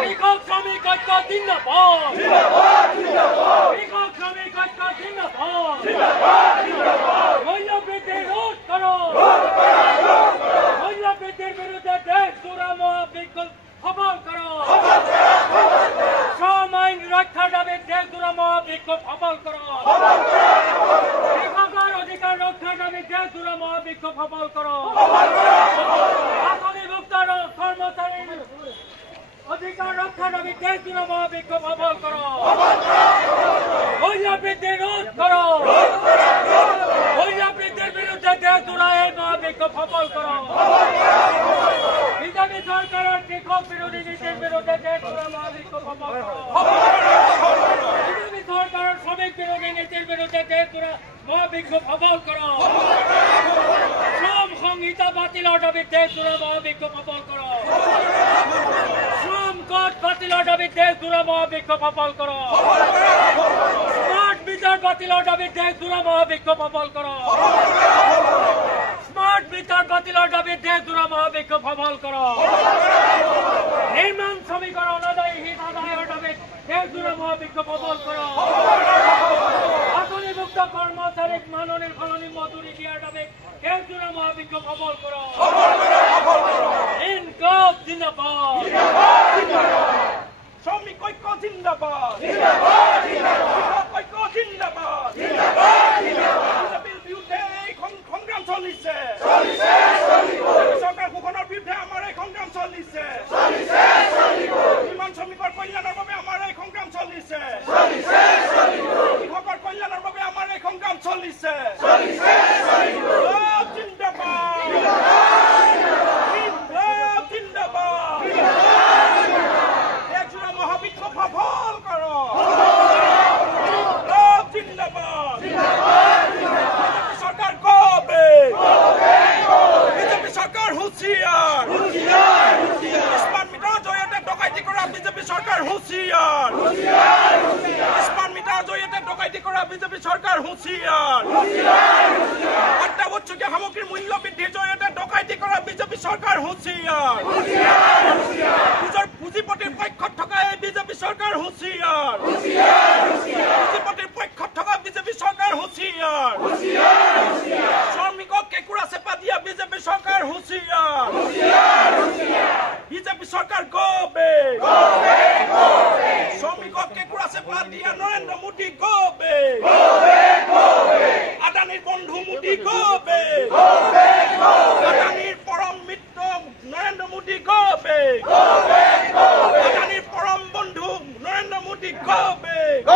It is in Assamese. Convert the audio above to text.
কৃষক শ্রমিক ঐক্য জিন্দাবাদ। কৃষক শ্রমিক ঐক্য জিন্দাবাদ। মূল্য বৃদ্ধি রোধ করো। মূল্য বৃদ্ধির বিরুদ্ধে দেশ জোড়া মহাবিক্ষোভ সফল করো। শ্রম আইন রক্ষার দাবি দেশ জোড়া মহাবিক্ষোভ সফল করো। কৃষকের অধিকার রক্ষার দাবি দেশ জোড়া মহাবিক্ষোভ সফল করো। চাকরিভুক্ত কর্মচারীর অধিকার রক্ষার দাবি দেশ জোড়া মহাবিক্ষোভ সফল করো। মূল্য বৃদ্ধি রোধ করো। মূল্য বৃদ্ধির বিরুদ্ধে দেশ জোড়া এই মহাবিক্ষোভ সফল করো। বিজেপি সরকারের কৃষক বিরোধী নীতির বিরুদ্ধে দেশ জোড়া মহাবিক্ষোভ সফল করো। বিজেপি সরকারের শ্রমিক বিরোধী নীতির বিরুদ্ধে দেশ জোড়া মহাবিক্ষোভ সফল করো। শ্রম সংহিতা বাতিলের দাবি দেশ জোড়া মহাবিক্ষোভ সফল করো। শ্রম কোড বাতিলের দাবি দেশ জোড়া মহাবিক্ষোভ সফল করো। স্মার্ট মিটার বাতিলের দাবি দেশ জোড়া মহাবিক্ষোভ সফল করো। স্মার্ট মিটার বাতিলের দাবি দেশ জোড়া মহাবিক্ষোভ সফল করো। নির্মাণ শ্রমিকের অনাদায়ী হিত আদায়ের দাবি দেশ জোড়া মহাবিক্ষোভ সফল করো। চাকরিভুক্ত কর্মচারীর মাননীয় মজুরি দেওয়ার দাবি দেশ জোড়া মহাবিক্ষোভ সফল করো। ইনকলাব জিন্দাবাদ। শ্রমিক ঐক্য জিন্দাবাদ। কৃষক ঐক্য জিন্দাবাদ। বিজেপির বিরুদ্ধে এই সংগ্রাম চলিছে। সরকার ঘোষণার বিৰুদ্ধে আমাৰ এই সংগ্ৰাম চলিছে। নিৰ্মাণ শ্ৰমিকৰ কল্যাণৰ বাবে আমাৰ এই সংগ্ৰাম চলিছে। কৃষকৰ কল্যাণৰ বাবে আমাৰ এই সংগ্ৰাম চলিছে। জিন্দাবাদ। জিন্দাবাদ। একজোড়া মহাবিক্ষোভ সফল কৰো। জিন্দাবাদ। বিজেপি সৰকাৰ কবে? বিজেপি সৰকাৰ হুঁশিয়াৰ। স্মাৰ্ট মিটাৰৰ জৰিয়তে ডকাইতি কৰা বিজেপি সৰকাৰ হুঁশিয়াৰ। স্মাৰ্ট মিটাৰৰ জৰিয়তে ডকাইতি কৰা বিজেপি সৰকাৰ হুঁশিয়াৰ। অত্যাৱশ্যকীয় সামগ্ৰীৰ মূল্য বৃদ্ধিৰ জৰিয়তে ডকাইতি কৰা বিজেপি সৰকাৰ হুঁশিয়াৰ। নিজৰ পুঁজিপতিৰ পক্ষত থকা এই বিজেপি সৰকাৰ হুঁশিয়াৰ। পুঁজিপতিৰ পক্ষত থকা বিজেপি সৰকাৰ হুঁশিয়াৰ। শ্ৰমিকক কেঁকুৰা চেপা দিয়া বিজেপি সৰকাৰ হুঁশিয়াৰ। বিজেপি সৰকাৰ কবে? শ্ৰমিকক কেঁকুৰা চেপা দিয়া নরেন্দ্র মোদী কবে? আদানির বন্ধু মোদী কবে? আদানির পরম মিত্র নরেন্দ্র মোদী কবে? আদানির পরম বন্ধু নরেন্দ্র মোদী কবে?